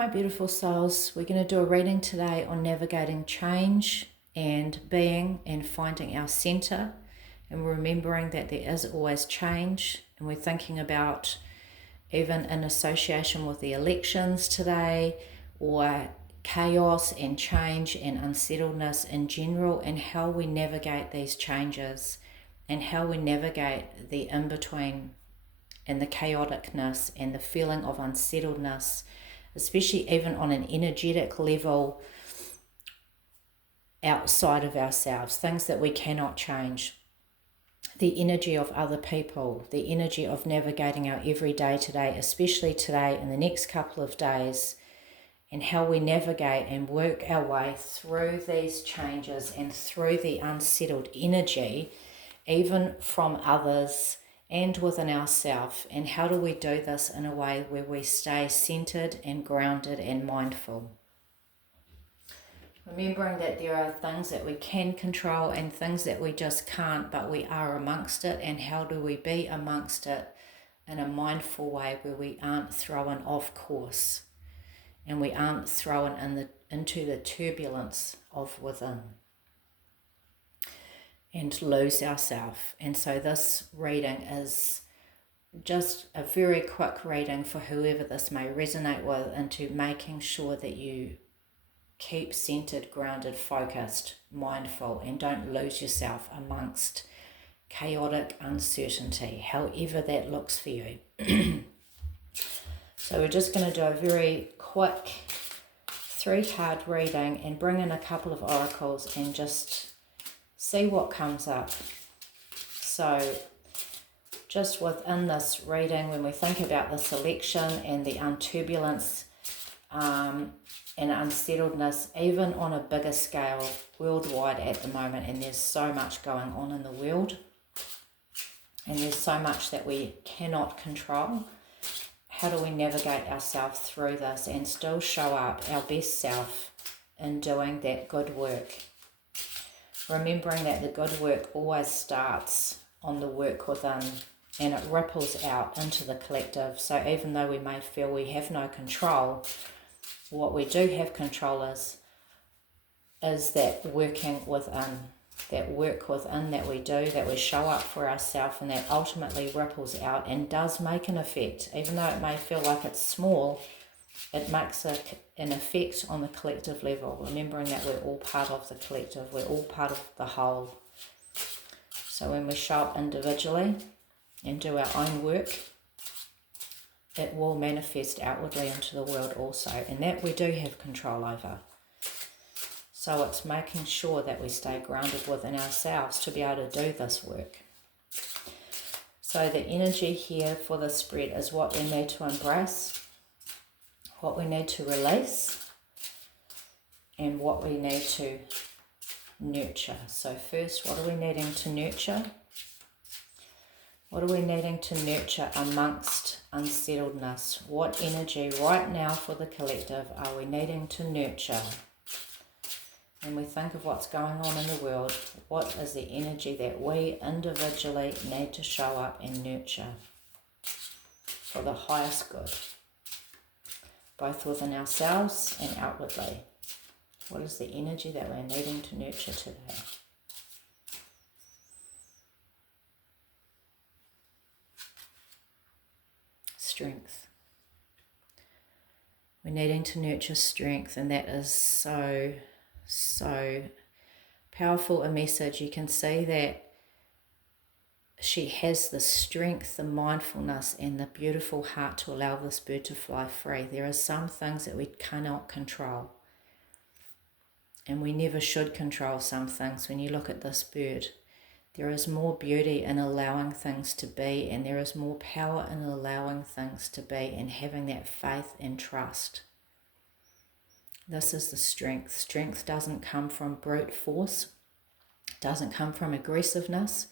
Hi beautiful souls, we're going to do a reading today on navigating change and being and finding our center, and remembering that there is always change. And we're thinking about, even in association with the elections today, or chaos and change and unsettledness in general, and how we navigate these changes and how we navigate the in-between and the chaoticness and the feeling of unsettledness, especially even on an energetic level outside of ourselves, things that we cannot change. The energy of other people, the energy of navigating our everyday today, especially today and the next couple of days, and how we navigate and work our way through these changes and through the unsettled energy, even from others and within ourselves. And how do we do this in a way where we stay centered and grounded and mindful? Remembering that there are things that we can control and things that we just can't, but we are amongst it. And how do we be amongst it in a mindful way where we aren't thrown off course and we aren't thrown into the turbulence of within and lose ourselves. And so this reading is just a very quick reading for whoever this may resonate with, into making sure that you keep centered, grounded, focused, mindful, and don't lose yourself amongst chaotic uncertainty, however that looks for you. So we're just going to do a very quick 3-card reading and bring in a couple of oracles and just see what comes up. So just within this reading, when we think about this election and the unturbulence and unsettledness, even on a bigger scale worldwide at the moment, and there's so much going on in the world, and there's so much that we cannot control. How do we navigate ourselves through this and still show up our best self in doing that good work? Remembering that the good work always starts on the work within, and it ripples out into the collective. So even though we may feel we have no control, what we do have control is that working within, that work within that we do, that we show up for ourselves, and that ultimately ripples out and does make an effect. Even though it may feel like it's small, it makes an effect on the collective level, remembering that we're all part of the collective, we're all part of the whole. So when we show up individually and do our own work, it will manifest outwardly into the world also, and that we do have control over. So it's making sure that we stay grounded within ourselves to be able to do this work. So the energy here for the spread is what we need to embrace, what we need to release, and what we need to nurture. So first, what are we needing to nurture? What are we needing to nurture amongst unsettledness? What energy right now for the collective are we needing to nurture? When we think of what's going on in the world, what is the energy that we individually need to show up and nurture for the highest good, both within ourselves and outwardly? What is the energy that we're needing to nurture today? Strength. We're needing to nurture strength, and that is so powerful a message. You can see that she has the strength, the mindfulness, and the beautiful heart to allow this bird to fly free. There are some things that we cannot control, and we never should control some things. When you look at this bird, there is more beauty in allowing things to be, and there is more power in allowing things to be and having that faith and trust. This is the strength. Strength doesn't come from brute force. It doesn't come from aggressiveness.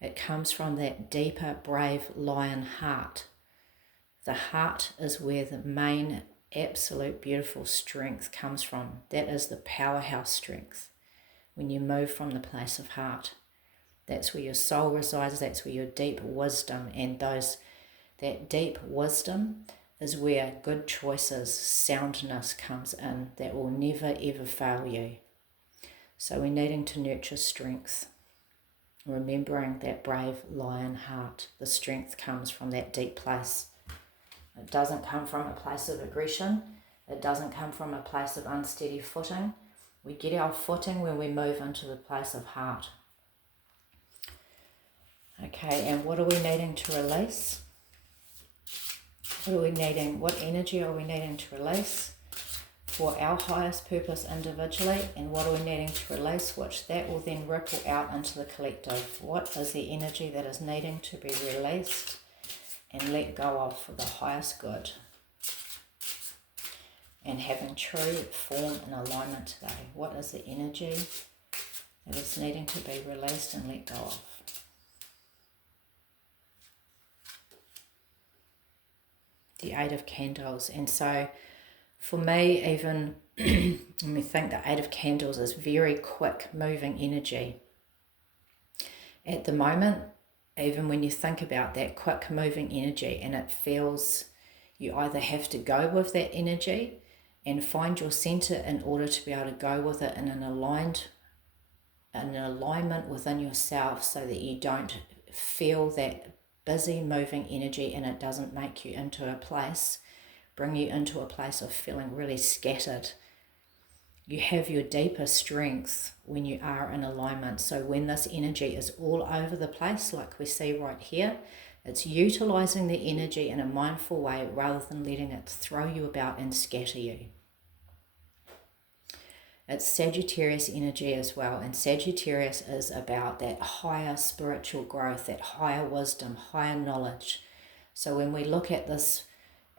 It comes from that deeper, brave lion heart. The heart is where the main, absolute, beautiful strength comes from. That is the powerhouse strength. When you move from the place of heart, that's where your soul resides. That's where your deep wisdom, and that deep wisdom is where good choices, soundness comes in that will never ever fail you. So we're needing to nurture strength, remembering that brave lion heart. The strength comes from that deep place. It doesn't come from a place of aggression. It doesn't come from a place of unsteady footing. We get our footing when we move into the place of heart. Okay, and what are we needing to release? What energy are we needing to release for our highest purpose individually, and what are we needing to release, which that will then ripple out into the collective? What is the energy that is needing to be released and let go of for the highest good and having true form and alignment today? What is the energy that is needing to be released and let go of? The Eight of Candles. And so for me, even when we think the Eight of Candles is very quick moving energy at the moment, even when you think about that quick moving energy and it feels you either have to go with that energy and find your center in order to be able to go with it in an alignment within yourself, so that you don't feel that busy moving energy and it doesn't make you into a place, bring you into a place of feeling really scattered. You have your deeper strength when you are in alignment. So when this energy is all over the place, like we see right here, it's utilizing the energy in a mindful way rather than letting it throw you about and scatter you. It's Sagittarius energy as well, and Sagittarius is about that higher spiritual growth, that higher wisdom, higher knowledge. So when we look at this,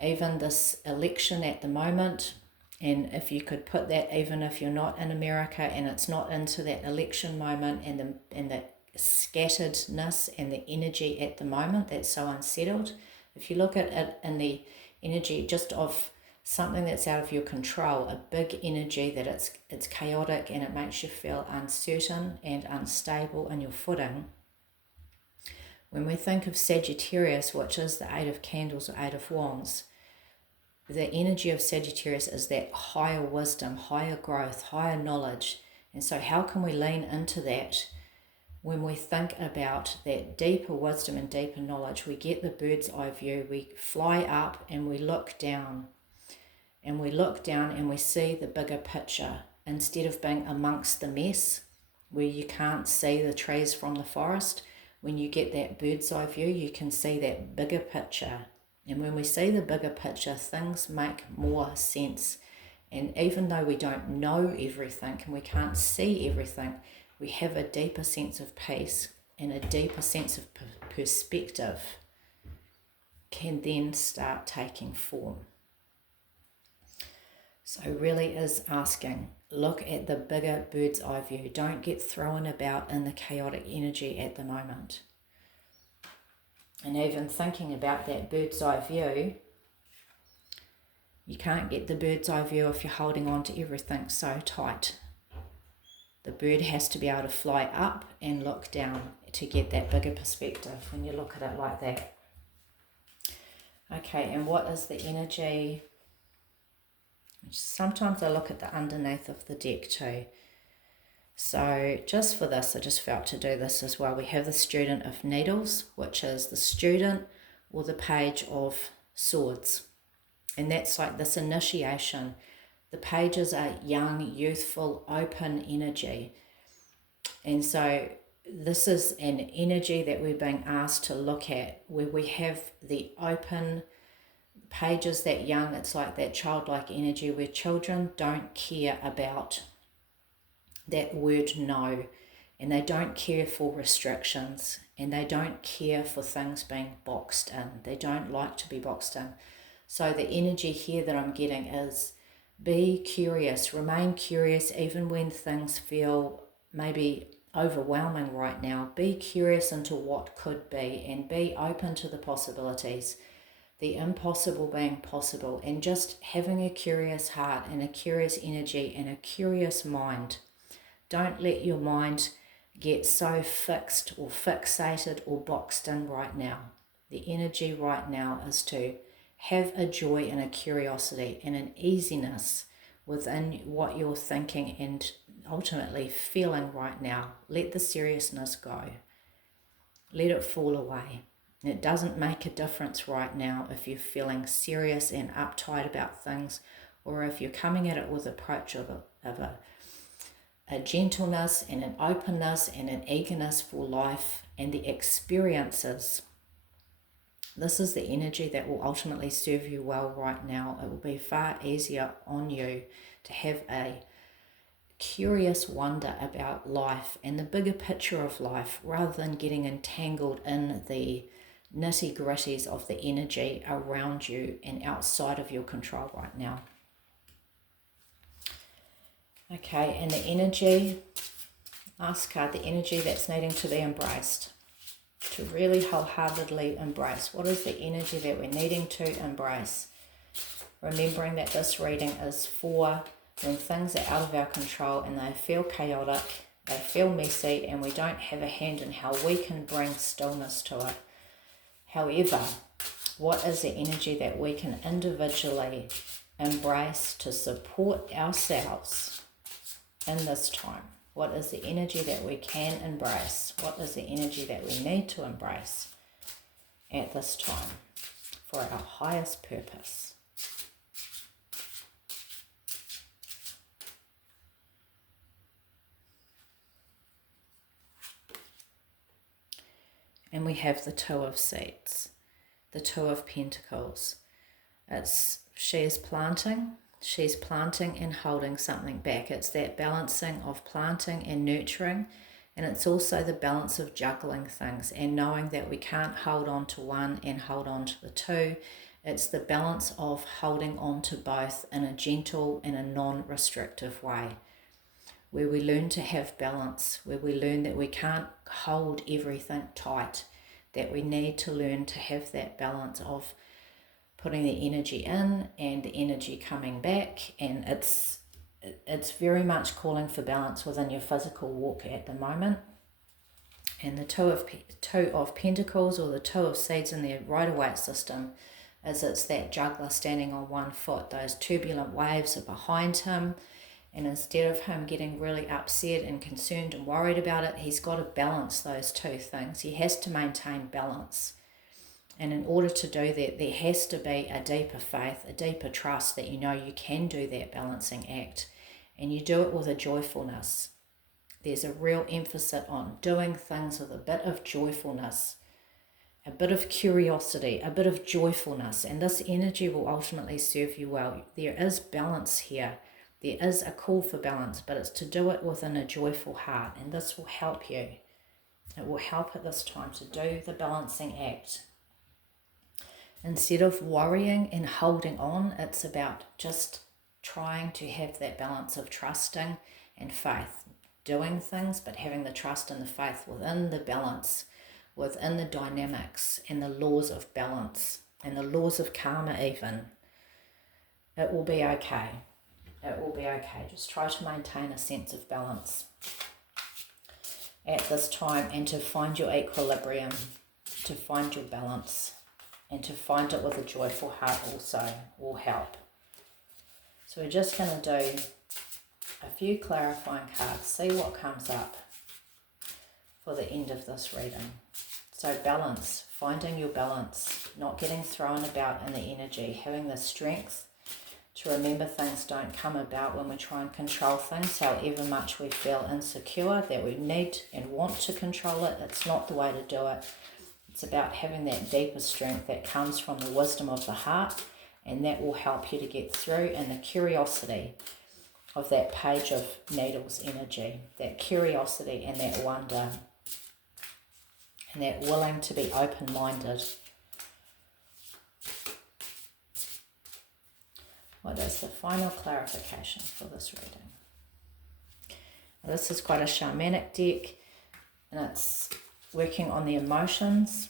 even this election at the moment, and if you could put that, even if you're not in America and it's not into that election moment and the scatteredness and the energy at the moment that's so unsettled, if you look at it in the energy just of something that's out of your control, a big energy that it's chaotic and it makes you feel uncertain and unstable in your footing. When we think of Sagittarius, which is the Eight of Candles or Eight of Wands, the energy of Sagittarius is that higher wisdom, higher growth, higher knowledge. And so how can we lean into that? When we think about that deeper wisdom and deeper knowledge, we get the bird's eye view. We fly up and we look down. And we look down and we see the bigger picture, instead of being amongst the mess where you can't see the trees from the forest. When you get that bird's eye view, you can see that bigger picture. And when we see the bigger picture, things make more sense. And even though we don't know everything and we can't see everything, we have a deeper sense of peace, and a deeper sense of perspective can then start taking form. So really is asking, look at the bigger bird's eye view. Don't get thrown about in the chaotic energy at the moment. And even thinking about that bird's eye view, you can't get the bird's eye view if you're holding on to everything so tight. The bird has to be able to fly up and look down to get that bigger perspective when you look at it like that. Okay, and what is the energy? Sometimes I look at the underneath of the deck too. So just for this, I just felt to do this as well. We have the Student of Needles, which is the student or the Page of Swords. And that's like this initiation. The pages are young, youthful, open energy. And so this is an energy that we're being asked to look at, where we have the open pages, that young, it's like that childlike energy where children don't care about that word no, and they don't care for restrictions, and they don't care for things being boxed in. They don't like to be boxed in. So the energy here that I'm getting is be curious, remain curious even when things feel maybe overwhelming right now. Be curious into what could be and be open to the possibilities, the impossible being possible, and just having a curious heart and a curious energy and a curious mind. Don't let your mind get so fixed or fixated or boxed in right now. The energy right now is to Have a joy and a curiosity and an easiness within what you're thinking and ultimately feeling right now. Let the seriousness go. Let it fall away. It doesn't make a difference right now if you're feeling serious and uptight about things, or if you're coming at it with approach of a gentleness and an openness and an eagerness for life and the experiences. This is the energy that will ultimately serve you well right now. It will be far easier on you to have a curious wonder about life and the bigger picture of life, rather than getting entangled in the nitty-gritties of the energy around you and outside of your control right now. Okay, and the energy, last card, the energy that's needing to be embraced, to really wholeheartedly embrace. What is the energy that we're needing to embrace? Remembering that this reading is for when things are out of our control and they feel chaotic, they feel messy, and we don't have a hand in how we can bring stillness to it. However, what is the energy that we can individually embrace to support ourselves in this time? What is the energy that we can embrace? What is the energy that we need to embrace at this time for our highest purpose? And we have the Two of Seats, the Two of Pentacles. She's planting and holding something back. It's that balancing of planting and nurturing, and it's also the balance of juggling things and knowing that we can't hold on to one and hold on to the two. It's the balance of holding on to both in a gentle and a non-restrictive way, where we learn to have balance, where we learn that we can't hold everything tight, that we need to learn to have that balance of putting the energy in and the energy coming back. And it's very much calling for balance within your physical walk at the moment. And the Two of Pentacles, or the Two of Seeds in the Rider-Waite system, it's that juggler standing on one foot. Those turbulent waves are behind him, and instead of him getting really upset and concerned and worried about it, he's got to balance those two things. He has to maintain balance. And in order to do that, there has to be a deeper faith, a deeper trust that you know you can do that balancing act. And you do it with a joyfulness. There's a real emphasis on doing things with a bit of joyfulness, a bit of curiosity, a bit of joyfulness. And this energy will ultimately serve you well. There is balance here. There is a call for balance, but it's to do it within a joyful heart. And this will help you. It will help at this time to do the balancing act. Instead of worrying and holding on, it's about just trying to have that balance of trusting and faith. Doing things, but having the trust and the faith within the balance, within the dynamics and the laws of balance and the laws of karma even. It will be okay. It will be okay. Just try to maintain a sense of balance at this time, and to find your equilibrium, to find your balance, and to find it with a joyful heart also will help. So we're just going to do a few clarifying cards, see what comes up for the end of this reading. So balance, finding your balance, not getting thrown about in the energy, having the strength to remember things don't come about when we try and control things, however much we feel insecure, that we need and want to control it. It's not the way to do it. It's about having that deeper strength that comes from the wisdom of the heart, and that will help you to get through, and the curiosity of that Page of Needles energy, that curiosity and that wonder, and that willing to be open-minded. What is the final clarification for this reading? Now, this is quite a shamanic deck, and it's working on the emotions.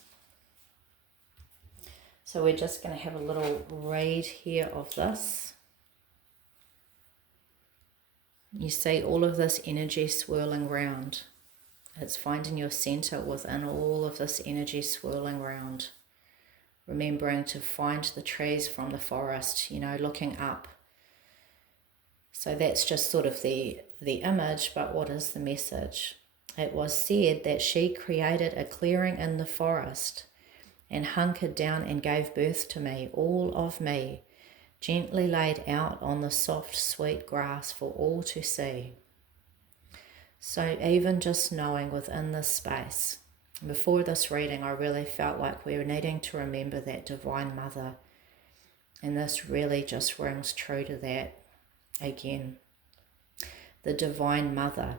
So we're just going to have a little read here of this. You see all of this energy swirling round. It's finding your center within all of this energy swirling round. remembering to find the trees from the forest, you know, looking up. So that's just sort of the image, but what is the message? It was said that she created a clearing in the forest and hunkered down and gave birth to me, all of me, gently laid out on the soft, sweet grass for all to see. So even just knowing within this space, before this reading, I really felt like we were needing to remember that Divine Mother. And this really just rings true to that again. The Divine Mother,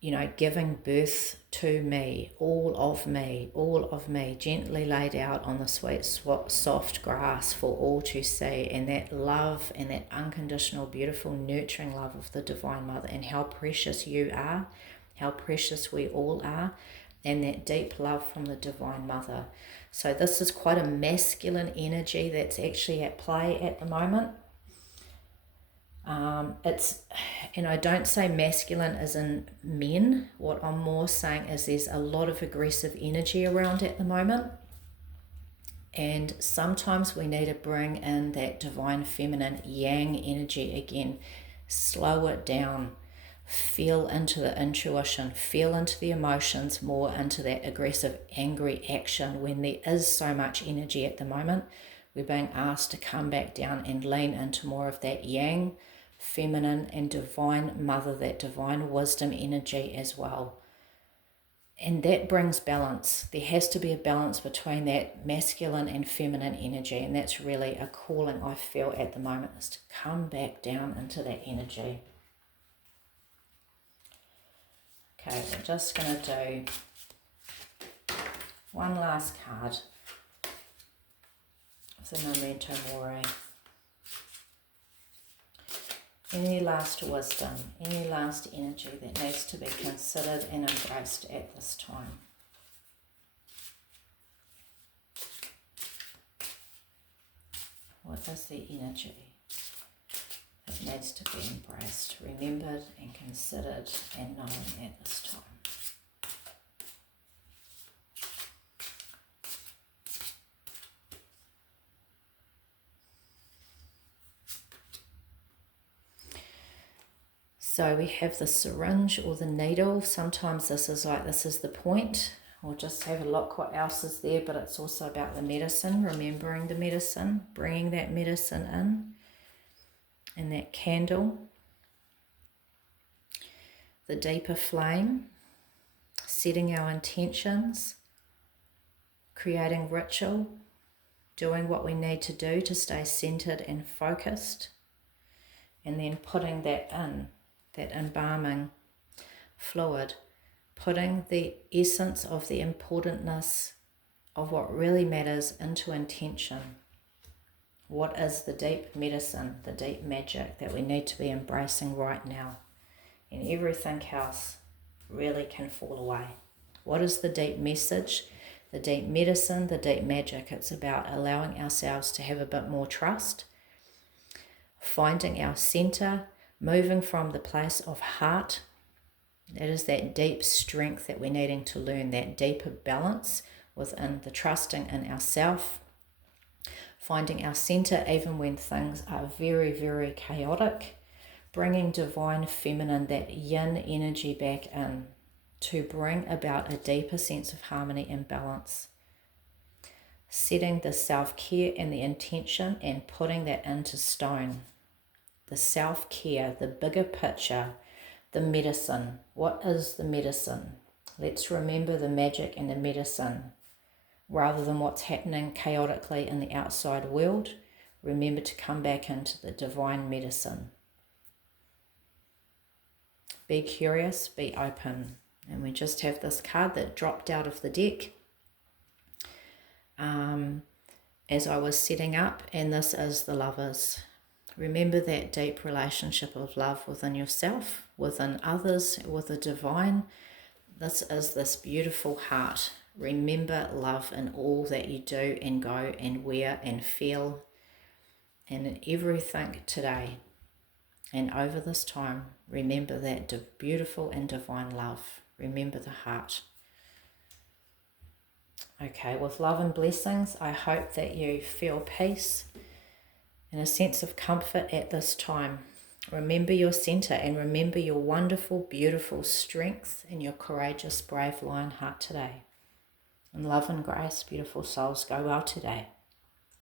you know, giving birth to me, all of me, gently laid out on the sweet, soft grass for all to see. And that love and that unconditional, beautiful, nurturing love of the Divine Mother, and how precious you are, how precious we all are, and that deep love from the Divine Mother. So this is quite a masculine energy that's actually at play at the moment. And I don't say masculine as in men. What I'm more saying is there's a lot of aggressive energy around at the moment. And sometimes we need to bring in that divine feminine yang energy again. Slow it down. Feel into the intuition. Feel into the emotions, more into that aggressive, angry action when there is so much energy at the moment. We're being asked to come back down and lean into more of that yang, feminine and divine mother, that divine wisdom energy as well. And that brings balance. There has to be a balance between that masculine and feminine energy, and that's really a calling I feel at the moment, is to come back down into that energy. Okay, we're just going to do one last card of the Memento Mori. Any last wisdom, any last energy that needs to be considered and embraced at this time. What is the energy that needs to be embraced, remembered and considered and known at this time? So we have the syringe or the needle. Sometimes this is the point. We'll just have a look what else is there, but it's also about the medicine, remembering the medicine, bringing that medicine in, and that candle. The deeper flame, setting our intentions, creating ritual, doing what we need to do to stay centered and focused, and then putting that in. That embalming fluid, putting the essence of the importantness of what really matters into intention. What is the deep medicine, the deep magic that we need to be embracing right now? And everything else really can fall away. What is the deep message, the deep medicine, the deep magic? It's about allowing ourselves to have a bit more trust, finding our center, moving from the place of heart. That is that deep strength that we're needing to learn, that deeper balance within the trusting in ourself, finding our center even when things are very, very chaotic, bringing divine feminine, that yin energy back in to bring about a deeper sense of harmony and balance. Setting the self-care and the intention and putting that into stone. The self-care, the bigger picture, the medicine. What is the medicine? Let's remember the magic and the medicine rather than what's happening chaotically in the outside world. Remember to come back into the divine medicine. Be curious, be open. And we just have this card that dropped out of the deck as I was setting up, and this is the Lovers. Remember that deep relationship of love within yourself, within others, with the divine. This is this beautiful heart. Remember love in all that you do and go and wear and feel and in everything today. And over this time, remember that beautiful and divine love. Remember the heart. Okay, with love and blessings, I hope that you feel peace and a sense of comfort at this time. Remember your center and remember your wonderful, beautiful strength and your courageous, brave lion heart today. In love and grace, beautiful souls, go well today.